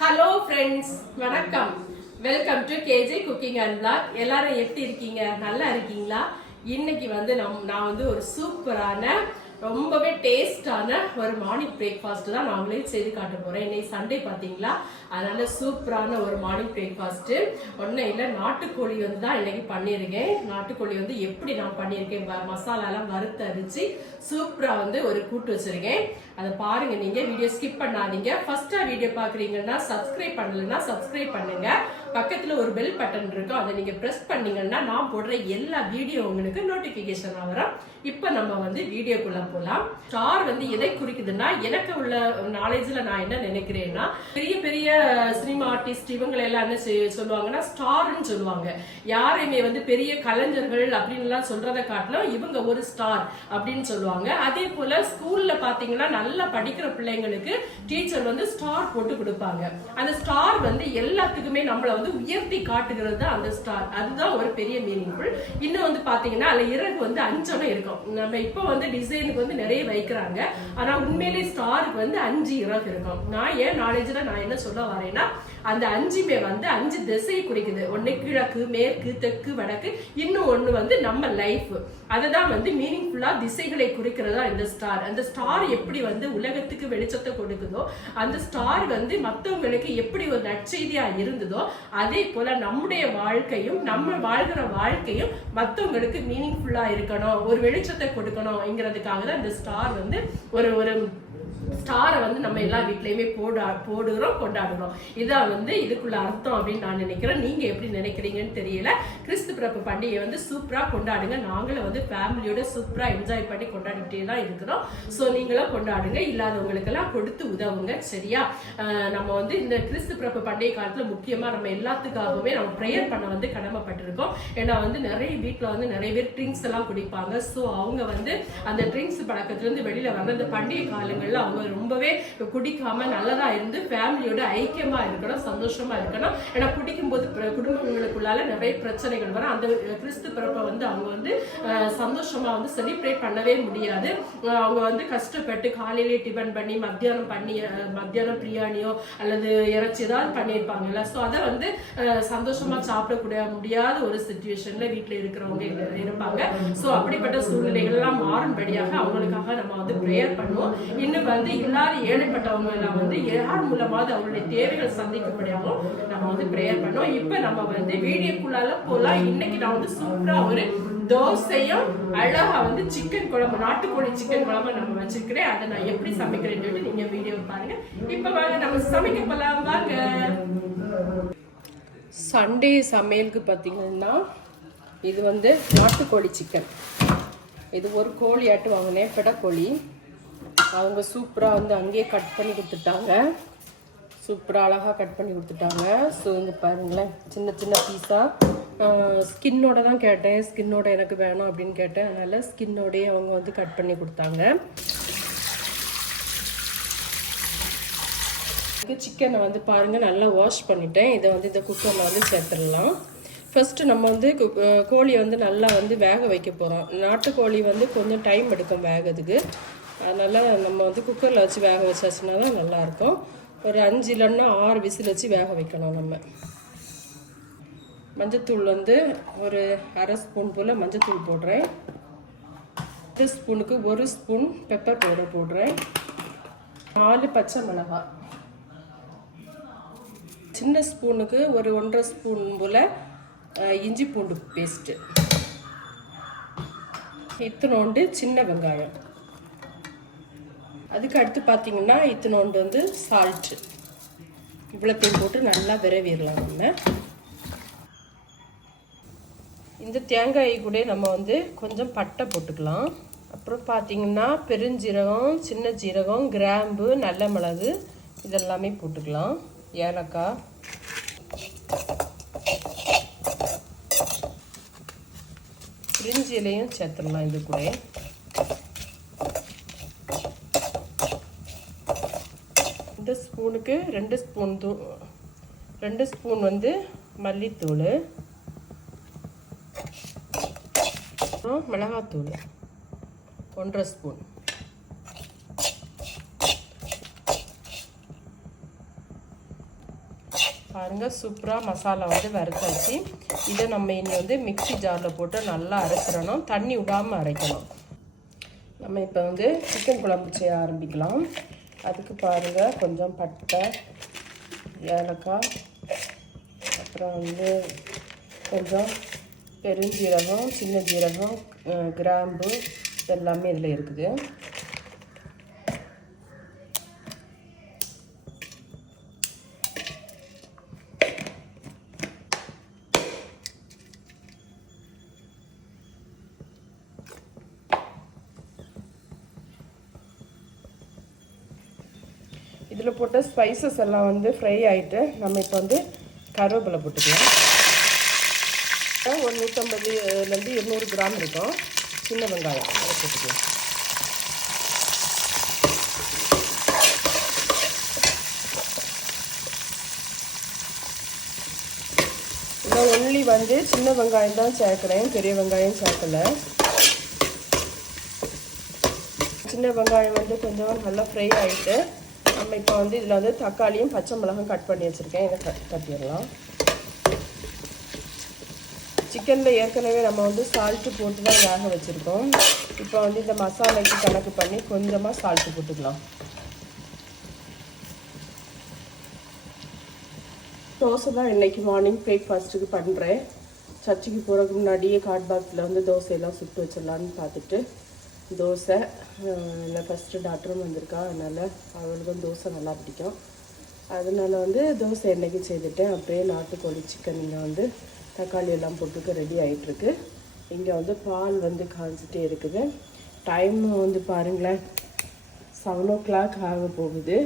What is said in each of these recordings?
Hello friends வணக்கம். Welcome to KJ cooking and blog எல்லாரும் எப்படி இருக்கீங்க? நல்லா இருக்கீங்களா? இன்னைக்கு வந்து நம் நான் வந்து ஒரு சூப்பரான ரொம்பவே டேஸ்டான ஒரு மார்னிங் பிரேக்ஃபாஸ்ட் தான் நாங்களே செய்து காட்ட போகிறோம் இன்னைக்கு சண்டே பார்த்தீங்களா? அதனால சூப்பரான ஒரு மார்னிங் பிரேக்ஃபாஸ்ட்டு ஒன்றும் இல்லை நாட்டுக்கோழி வந்து தான் இன்னைக்கு பண்ணியிருக்கேன். நாட்டுக்கோழி வந்து எப்படி நான் பண்ணியிருக்கேன்? மசாலாலாம் வறுத்து அரிச்சு சூப்பராக வந்து ஒரு கூட்டு வச்சுருக்கேன். அதை பாருங்கள் நீங்கள் வீடியோ ஸ்கிப் பண்ணாதீங்க. ஃபஸ்ட்டாக வீடியோ பார்க்குறீங்கன்னா சப்ஸ்கிரைப் பண்ணலைன்னா சப்ஸ்கிரைப் பண்ணுங்கள் பக்கத்துல ஒரு பெல் பட்டன் இருக்கும் அதை நீங்க பிரஸ் பண்ணீங்கன்னா நான் போடுற எல்லா வீடியோ உங்களுக்கு நோட்டிபிகேஷன் வரும். இப்போ நம்ம வந்து வீடியோக்குள்ள போலாம். ஸ்டார் வந்து எதை குறிக்குதுன்னா எனக்கு உள்ள நாலேஜ்ல நான் என்ன நினைக்கிறேன்னா பெரிய பெரிய சினிமா ஆர்டிஸ்ட் இவங்களை எல்லாம் என்ன சொல்லுவாங்கன்னா ஸ்டார்ன்னு சொல்லுவாங்க. யாரையுமே வந்து பெரிய கலைஞர்கள் அப்படின்னு எல்லாம் சொல்றதை காட்டிலும் இவங்க ஒரு ஸ்டார் அப்படின்னு சொல்லுவாங்க. அதே போல ஸ்கூல்ல பாத்தீங்கன்னா நல்லா படிக்கிற பிள்ளைங்களுக்கு டீச்சர் வந்து ஸ்டார் போட்டு கொடுப்பாங்க. அந்த ஸ்டார் வந்து எல்லாத்துக்குமே நம்மள வந்து உயர்த்தி காட்டுகிறது தான் அந்த ஸ்டார் அதுதான் ஒரு பெரிய மீனிங்ஃபுல் இன்னும் வந்து பாத்தீங்கன்னா அதுல இறகு வந்து அஞ்சனம் இருக்கும். நம்ம இப்போ வந்து டிசைனுக்கு வந்து நிறைய வைக்கிறாங்க. ஆனா உண்மையிலேயே ஸ்டாருக்கு வந்து அஞ்சு இறகு இருக்கும். நான் ஏன் நாலேஜ்ல நான் என்ன சொல்ல வரேன்னா அந்த அஞ்சுமே வந்து அஞ்சு திசையை குறிக்குது. ஒன்று கிழக்கு மேற்கு தெற்கு வடக்கு இன்னும் ஒண்ணு வந்து நம்ம லைஃப் அதுதான் வந்து மீனிங்ஃபுல்லா திசைகளை குறிக்கிறதா இந்த ஸ்டார் அந்த ஸ்டார் எப்படி வந்து உலகத்துக்கு வெளிச்சத்தை கொடுக்குதோ அந்த ஸ்டார் வந்து மற்றவங்களுக்கு எப்படி ஒரு நற்செய்தியா இருந்ததோ அதே போல நம்முடைய வாழ்க்கையும் நம்ம வாழ்கிற வாழ்க்கையும் மற்றவங்களுக்கு மீனிங்ஃபுல்லா இருக்கணும். ஒரு வெளிச்சத்தை கொடுக்கணும்ங்கிறதுக்காக தான் இந்த ஸ்டார் வந்து ஒரு ஒரு ஸ்டாரை வந்து நம்ம எல்லா வீட்லயுமே போடா போடுகிறோம் கொண்டாடுறோம். இதான் வந்து இதுக்குள்ள அர்த்தம் அப்படின்னு நான் நினைக்கிறேன். நீங்க எப்படி நினைக்கிறீங்கன்னு தெரியல. கிறிஸ்து பிறப்பு பண்டிகையை வந்து சூப்பரா கொண்டாடுங்க. நாங்களும் வந்து ஃபேமிலியோட சூப்பரா என்ஜாய் பண்ணி கொண்டாடிட்டே தான் இருக்கிறோம். ஸோ நீங்களும் கொண்டாடுங்க. இல்லாதவங்களுக்கெல்லாம் கொடுத்து உதவுங்க. சரியா? நம்ம வந்து இந்த கிறிஸ்து பிறப்பு பண்டிகை காலத்துல முக்கியமா நம்ம எல்லாத்துக்காகவுமே நம்ம ப்ரேயர் பண்ண வந்து கடமைப்பட்டிருக்கோம். ஏன்னா வந்து நிறைய வீட்டில் வந்து நிறைய பேர் ட்ரிங்க்ஸ் எல்லாம் குடிப்பாங்க. ஸோ அவங்க வந்து அந்த ட்ரிங்க்ஸ் பழக்கத்துல இருந்து வெளியில அந்த பண்டிகை காலங்கள்ல அவங்க ரொம்பவே குடிக்காம நல்லதா இருந்து ஃபேமிலியோட ஐக்கியமா இருக்கணும் சந்தோஷமா இருக்கணும். ஏன்னா குடிக்கும் போது குடும்பங்களுக்குள்ளால நிறைய பிரச்சனைகள் வரும். அந்த கிறிஸ்து பிறப்பை வந்து அவங்க வந்து சந்தோஷமா வந்து செலிப்ரேட் பண்ணவே முடியாது. அவங்க வந்து கஷ்டப்பட்டு காலையிலே டிபன் பண்ணி மத்தியானம் பண்ணி மத்தியானம் பிரியாணியோ அல்லது இறைச்சி ஏதாவது பண்ணியிருப்பாங்கல்ல. ஸோ அதை வந்து சந்தோஷமா சாப்பிடக்கூடிய முடியாத ஒரு சுச்சுவேஷன்ல வீட்டில் இருக்கிறவங்க இருப்பாங்க. ஸோ அப்படிப்பட்ட சூழ்நிலைகள்லாம் மாறும்படியாக அவங்களுக்காக நம்ம வந்து ப்ரேயர் பண்ணுவோம். இன்னும் வந்து இல்லாத ஏழைப்பட்டவங்க எல்லாம் வந்து யார் மூலமாவது அவங்களுடைய தேவைகள் சந்திக்கும்படியாகவும் நம்ம வந்து ப்ரேயர் பண்ணோம். இப்போ நம்ம வந்து வீடியோக்குள்ளால போலாம். இன்னைக்கு நான் வந்து சூப்பரா ஒரு தோசையும் அழகா வந்து சிக்கன் குழம்பு நாட்டுக்கோழி சிக்கன் குழம்பு நம்ம வச்சிருக்கிறேன். அதை நான் எப்படி சமைக்கிறேன்னு சொல்லிட்டு நீங்க வீடியோ பாருங்க. இப்ப வாங்க நம்ம சமைக்க போலாம். வாங்க. சண்டே சமையலுக்கு பார்த்தீங்கன்னா இது வந்து நாட்டுக்கோழி சிக்கன் இது ஒரு கோழி ஆட்டு வாங்கினேன். பெடக்கோழி. அவங்க சூப்பராக வந்து அங்கேயே கட் பண்ணி கொடுத்துட்டாங்க. சூப்பராக அழகாக கட் பண்ணி கொடுத்துட்டாங்க. ஸோ இங்கே பாருங்களேன் சின்ன சின்ன பீஸாக ஸ்கின்னோட தான் கேட்டேன். ஸ்கின்னோட எனக்கு வேணும் அப்படின்னு கேட்டேன். அதனால் ஸ்கின்னோடயே அவங்க வந்து கட் பண்ணி கொடுத்தாங்க. சிக்கனை வந்து பாருங்கள் நல்லா வாஷ் பண்ணிட்டேன். இதை வந்து இந்த குக்கரில் வந்து சேர்த்துடலாம். ஃபஸ்ட்டு நம்ம வந்து கோழியை வந்து நல்லா வந்து வேக வைக்க போகிறோம் நாட்டுக்கோழி வந்து கொஞ்சம் டைம் எடுக்கும் வேகிறதுக்கு அதனால் நம்ம வந்து குக்கரில் வச்சு வேக வச்சாச்சுன்னா தான் நல்லாயிருக்கும். ஒரு அஞ்சு இல்லைன்னா ஆறு விசில் வச்சு வேக வைக்கணும் நம்ம. மஞ்சத்தூள் வந்து ஒரு அரை ஸ்பூன் போல் மஞ்சத்தூள் போடுறேன். ஒரு ஸ்பூனுக்கு ஒரு ஸ்பூன் பெப்பர் பவுடர் போடுறேன். நாலு பச்சை மிளகாய். சின்ன ஸ்பூனுக்கு ஒரு ஒன்றரை ஸ்பூன் போல் இஞ்சி பூண்டு பேஸ்ட்டு. இத்தனோண்டு சின்ன வெங்காயம். அதுக்கு அடுத்து பார்த்தீங்கன்னா இத்தனோண்டு வந்து சால்ட்டு இவ்வளோத்தையும் போட்டு நல்லா விரவிடலாம் நம்ம. இந்த தேங்காய் கூட நம்ம வந்து கொஞ்சம் பட்டை போட்டுக்கலாம். அப்புறம் பார்த்தீங்கன்னா பெருஞ்சீரகம் சின்ன ஜீரகம் கிராம்பு நல்ல மிளகு இதெல்லாமே போட்டுக்கலாம். ஏலக்காய். பிரிஞ்சிலையும் சேர்த்துடலாம் இது கூட இந்த ஸ்பூனுக்கு ரெண்டு ஸ்பூன் தூ ரெண்டு ஸ்பூன் வந்து மல்லித்தூள். அப்புறம் மிளகாத்தூள் ஒன்றரை ஸ்பூன். பாருங்கள் சூப்பராக மசாலா வந்து வறுத்தாச்சு. இதை நம்ம இனி வந்து மிக்ஸி ஜாரில் போட்டு நல்லா அரைச்சிடணும். தண்ணி விடாமல் அரைக்கணும். நம்ம இப்போ வந்து சிக்கன் குழம்பு செய்ய ஆரம்பிக்கலாம். அதுக்கு பாருங்கள் கொஞ்சம் பட்டை ஏலக்காய் அப்புறம் வந்து கொஞ்சம் பெருஞ்சீரகம் சின்ன ஜீரகம் கிராம்பு எல்லாமே இதில் இருக்குது. இதில் போட்ட ஸ்பைசஸ் எல்லாம் வந்து ஃப்ரை ஆகிட்டு நம்ம இப்போ வந்து கருவேப்பிலை போட்டுக்கலாம். ஒரு நூற்றம்பதுலேருந்து இருநூறு கிராம் இருக்கும். சின்ன வெங்காயம் அதை போட்டுக்கலாம். நான் ஒன்லி வந்து சின்ன வெங்காயம் தான் சேர்க்குறேன். பெரிய வெங்காயம் சேர்க்கலை. சின்ன வெங்காயம் வந்து கொஞ்சம் நல்லா ஃப்ரை ஆகிட்டு நம்ம இப்போ வந்து இதில் வந்து தக்காளியும் பச்சை மிளகாயும் கட் பண்ணி வச்சுருக்கேன். இதை கட் கட்டிடலாம். சிக்கனில் ஏற்கனவே நம்ம வந்து சால்ட்டு போட்டு தான் வேக வச்சுருக்கோம். இப்போ வந்து இந்த மசாலாக்கு கணக்கு பண்ணி கொஞ்சமாக சால்ட்டு போட்டுக்கலாம். தோசை தான் இன்னைக்கு மார்னிங் பிரேக்ஃபாஸ்ட்டுக்கு பண்ணுறேன் சர்ச்சுக்கு போகிறதுக்கு முன்னாடியே காட் பாக்ஸில் வந்து தோசையெல்லாம் சுட்டு வச்சிடலான்னு பார்த்துட்டு. தோசை இல்லை ஃபஸ்ட்டு டாக்டரும் வந்திருக்கா அதனால் அவளுக்கும் தோசை நல்லா பிடிக்கும். அதனால் வந்து தோசை என்னைக்கு செய்துட்டேன் அப்படியே நாட்டுக்கோழி சிக்கன் இங்கே வந்து தக்காளி எல்லாம் போட்டுக்க ரெடி ஆகிட்டுருக்கு இங்கே வந்து பால் வந்து காய்ச்சிட்டே இருக்குது. டைம் வந்து பாருங்களேன் செவன் ஓ கிளாக் ஆக போகுது.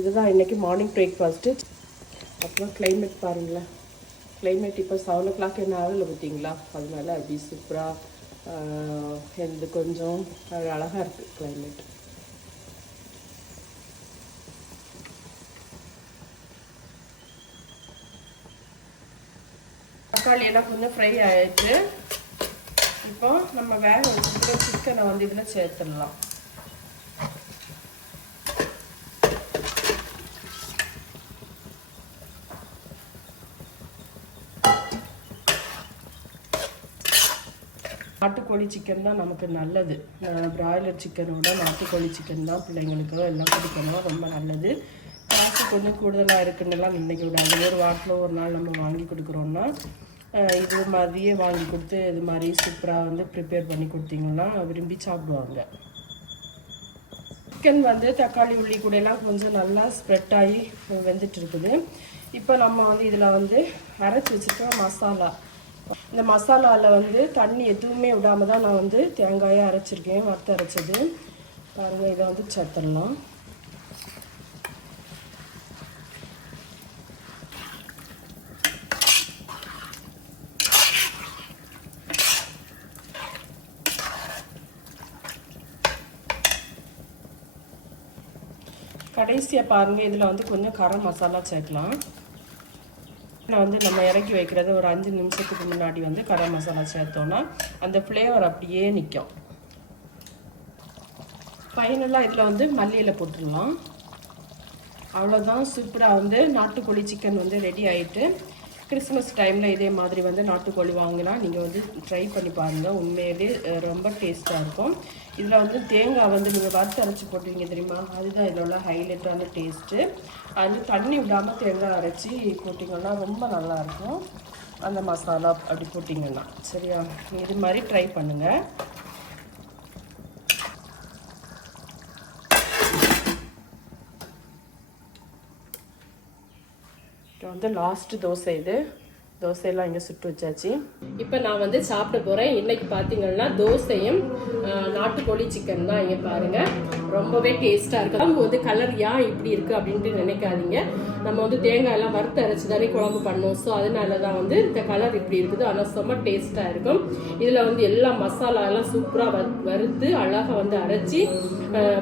இதுதான் இன்றைக்கி மார்னிங் பிரேக்ஃபாஸ்ட்டு அப்புறம் கிளைமேட் பாருங்களேன். கிளைமேட் இப்போ செவன் ஓ கிளாக் என்ன ஆகலை பார்த்தீங்களா? அதனால அப்படி சூப்பராக எனக்கு கொஞ்சம் அழகாக இருக்குது கிளைமேட் தக்காளி எல்லாம் கொஞ்சம் ஃப்ரை ஆயிடுச்சு இப்போ நம்ம வேக வச்சுக்கிற சிக்கனை வந்து இதில் சேர்த்துடலாம். நாட்டுக்கோழி சிக்கன் தான் நமக்கு நல்லது. பிராய்லர் சிக்கனோட நாட்டுக்கோழி சிக்கன் தான் பிள்ளைங்களுக்கு எல்லாம் பிடிக்கணும் ரொம்ப நல்லது. காசு கொஞ்சம் கூடுதலாக இருக்குன்னுலாம் நினைக்க விடாது ஒரு வாரத்தில் ஒரு நாள் நம்ம வாங்கி கொடுக்குறோன்னா இது மாதிரியே வாங்கி கொடுத்து இது மாதிரி சூப்பராக வந்து ப்ரிப்பேர் பண்ணி கொடுத்தீங்கன்னா விரும்பி சாப்பிடுவாங்க. சிக்கன் வந்து தக்காளி உள்ளி கூடலாம் கொஞ்சம் நல்லா ஸ்ப்ரெட் ஆகி வெந்துட்டு இருக்குது. இப்போ நம்ம வந்து இதில் வந்து அரைச்சி வச்சுருக்க மசாலா இந்த மசாலாவில் வந்து தண்ணி எதுவுமே விடாம தான் நான் வந்து தேங்காயை அரைச்சிருக்கேன் வறுத்து அரைச்சது. பாருங்கள் இதை வந்து சேர்த்துடலாம். கடைசியாக பாருங்கள் இதில் வந்து கொஞ்சம் கரம் மசாலா சேர்க்கலாம். அடுப்பில் வந்து நம்ம இறக்கி வைக்கிறது ஒரு அஞ்சு நிமிஷத்துக்கு முன்னாடி வந்து கரம் மசாலா சேர்த்தோன்னா அந்த ஃப்ளேவர் அப்படியே நிற்கும் ஃபைனலாக இதில் வந்து மல்லியில் போட்டுடலாம். அவ்வளோதான் சூப்பராக வந்து நாட்டுக்கோழி சிக்கன் வந்து ரெடி ஆகிட்டு கிறிஸ்மஸ் டைமில் இதே மாதிரி வந்து நாட்டுக்கோழி வாங்கினா நீங்கள் வந்து ட்ரை பண்ணி பாருங்கள் உண்மையிலே ரொம்ப டேஸ்ட்டாக இருக்கும். இதில் வந்து தேங்காய் வந்து நீங்கள் வறுத்து அரைச்சி போட்டுருவீங்க தெரியுமா? அதுதான் இதில் உள்ள ஹைலைட்டான டேஸ்ட்டு அது தண்ணி விடாமல் தேங்காய் அரைச்சி போட்டிங்கன்னா ரொம்ப நல்லாயிருக்கும் அந்த மசாலா அப்படி போட்டிங்கன்னா. சரியா? இது மாதிரி ட்ரை பண்ணுங்கள் வந்து லாஸ்ட் தோசை இது. தோசையெல்லாம் இங்கே சுட்டு வச்சாச்சு. இப்போ நான் வந்து சாப்பிட போகிறேன் இன்னைக்கு பார்த்தீங்கன்னா தோசையும் நாட்டுக்கோழி சிக்கன் தான் இங்கே பாருங்கள் ரொம்பவே டேஸ்ட்டாக இருக்குது குழம்பு வந்து கலர் ஏன் இப்படி இருக்குது அப்படின்ட்டு நினைக்காதீங்க. நம்ம வந்து தேங்காய் எல்லாம் வறுத்து அரைச்சி தானே குழம்பு பண்ணோம். ஸோ அதனால தான் வந்து இந்த கலர் இப்படி இருக்குது. ஆனால் செம்ம டேஸ்ட்டாக இருக்கும். இதில் வந்து எல்லா மசாலாலாம் சூப்பராக வறுத்து அழகாக வந்து அரைச்சி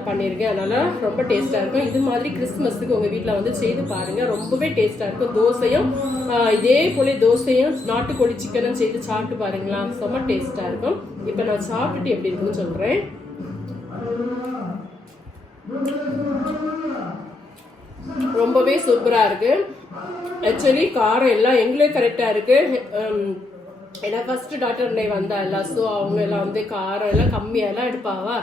பண்ணியிருக்கேன் அதனால ரொம்ப டேஸ்ட்டாக இருக்கும். இது மாதிரி கிறிஸ்மஸுக்கு உங்கள் வீட்டில் வந்து செய்து பாருங்கள் ரொம்பவே டேஸ்ட்டாக இருக்கும். தோசையும் இதே போல தோசையும் நாட்டுக்கோழி சிக்கனும் செய்து சாப்பிட்டு பாருங்களா. செம்ம டேஸ்ட்டாக இருக்கும். இப்போ நான் சாப்பிட்டுட்டு எப்படி இருக்குன்னு சொல்கிறேன் ரொம்பவே சூப்பரா இருக்கு. ஆக்சுவலி காரம் எல்லாம் எங்களுக்கு கரெக்டா இருக்கு. ஏன்னா ஃபர்ஸ்ட் டாக்டர் டே வந்தா இல்ல. ஸோ அவங்க எல்லாம் வந்து காரம் எல்லாம் கம்மியா எல்லாம் எடுப்பாவா?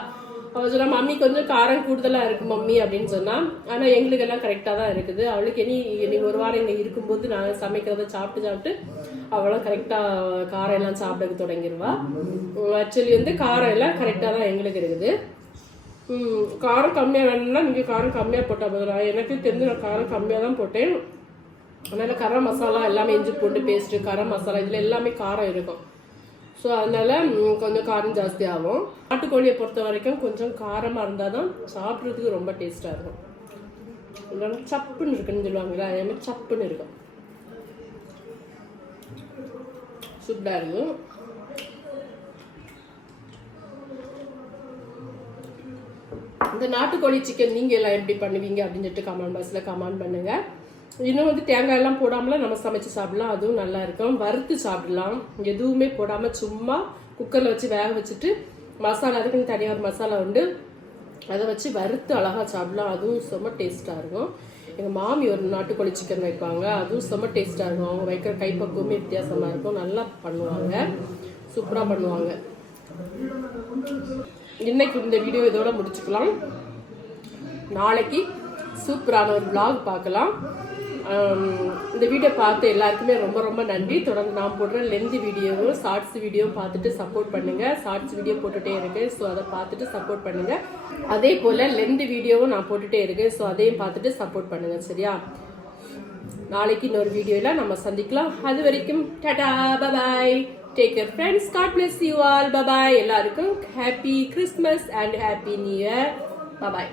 அவள் சொன்னா மம்மி கொஞ்சம் காரம் கூடுதலா இருக்கு மம்மி அப்படின்னு சொன்னா. ஆனா எங்களுக்கு எல்லாம் கரெக்டா தான் இருக்குது. அவளுக்கு இனி நீங்க ஒரு வாரம் இங்க இருக்கும்போது நான் சமைக்கிறத சாப்பிட்டு சாப்பிட்டு அவளும் கரெக்டா காரம் எல்லாம் சாப்பிட தொடங்கிடுவா. ஆக்சுவலி வந்து காரம் எல்லாம் கரெக்டா தான் எங்களுக்கு இருக்குது. ம், காரம் கம்மியாக வேணும்னா நீங்கள் காரம் கம்மியாக போட்டால் போதும். எனக்கு தெரிஞ்சு நான் காரம் கம்மியாக தான் போட்டேன். அதனால கரம் மசாலா எல்லாமே இஞ்சி பூண்டு பேஸ்ட்டு கரம் மசாலா இதில் எல்லாமே காரம் இருக்கும். ஸோ அதனால கொஞ்சம் காரம் ஜாஸ்தி ஆகும். நாட்டுக்கோழியை பொறுத்த வரைக்கும் கொஞ்சம் காரமாக இருந்தால் தான் சாப்பிட்றதுக்கு ரொம்ப டேஸ்ட்டாக இருக்கும். இல்லைன்னா சப்புன்னு இருக்குன்னு சொல்லுவாங்களா அதே மாதிரி சப்புன்னு இருக்கும். சூப்பராக இருக்கும். இந்த நாட்டுக்கோழி சிக்கன் நீங்கள் எல்லாம் எப்படி பண்ணுவீங்க அப்படின்னு சொல்லிட்டு கமெண்ட் பாக்ஸில் கமெண்ட் பண்ணுங்கள் இன்னும் வந்து தேங்காய் எல்லாம் போடாமல நம்ம சமைச்சு சாப்பிடலாம். அதுவும் நல்லா இருக்கும். வறுத்து சாப்பிடலாம். எதுவுமே போடாம சும்மா குக்கர்ல வச்சு வேக வச்சுட்டு மசாலா அதுக்குன்னு தனியாக ஒரு மசாலா உண்டு. அதை வச்சு வறுத்து அழகா சாப்பிடலாம். அதுவும் செம்ம டேஸ்டா இருக்கும். எங்க மாமி ஒரு நாட்டுக்கோழி சிக்கன் வைப்பாங்க. அதுவும் செம்ம டேஸ்டா இருக்கும். அவங்க வைக்கிற கைப்பக்குவமே வித்தியாசமா இருக்கும். நல்லா பண்ணுவாங்க. சூப்பரா பண்ணுவாங்க. இன்னைக்கு இந்த வீடியோ இதோட முடிச்சுக்கலாம். நாளைக்கு சூப்பரான ஒரு vlog பார்க்கலாம். இந்த வீடியோ பார்த்த எல்லாருக்குமே ரொம்ப ரொம்ப நன்றி. தொடர்ந்து நான் போடுற லென்த் வீடியோவும் ஷார்ட்ஸ் வீடியோ பார்த்துட்டு சப்போர்ட் பண்ணுங்க. ஷார்ட்ஸ் வீடியோ போட்டுகிட்டே இருக்கேன் ஸோ அதை பார்த்துட்டு சப்போர்ட் பண்ணுங்க. அதே போல லென்த் வீடியோவும் நான் போட்டுட்டே இருக்கேன் ஸோ அதையும் பார்த்துட்டு சப்போர்ட் பண்ணுங்க சரியா? நாளைக்கு இன்னொரு வீடியோல நம்ம சந்திக்கலாம். அது வரைக்கும் tata bye bye take care friends God bless you all bye bye எல்லாருக்கும் happy Christmas and happy new year bye bye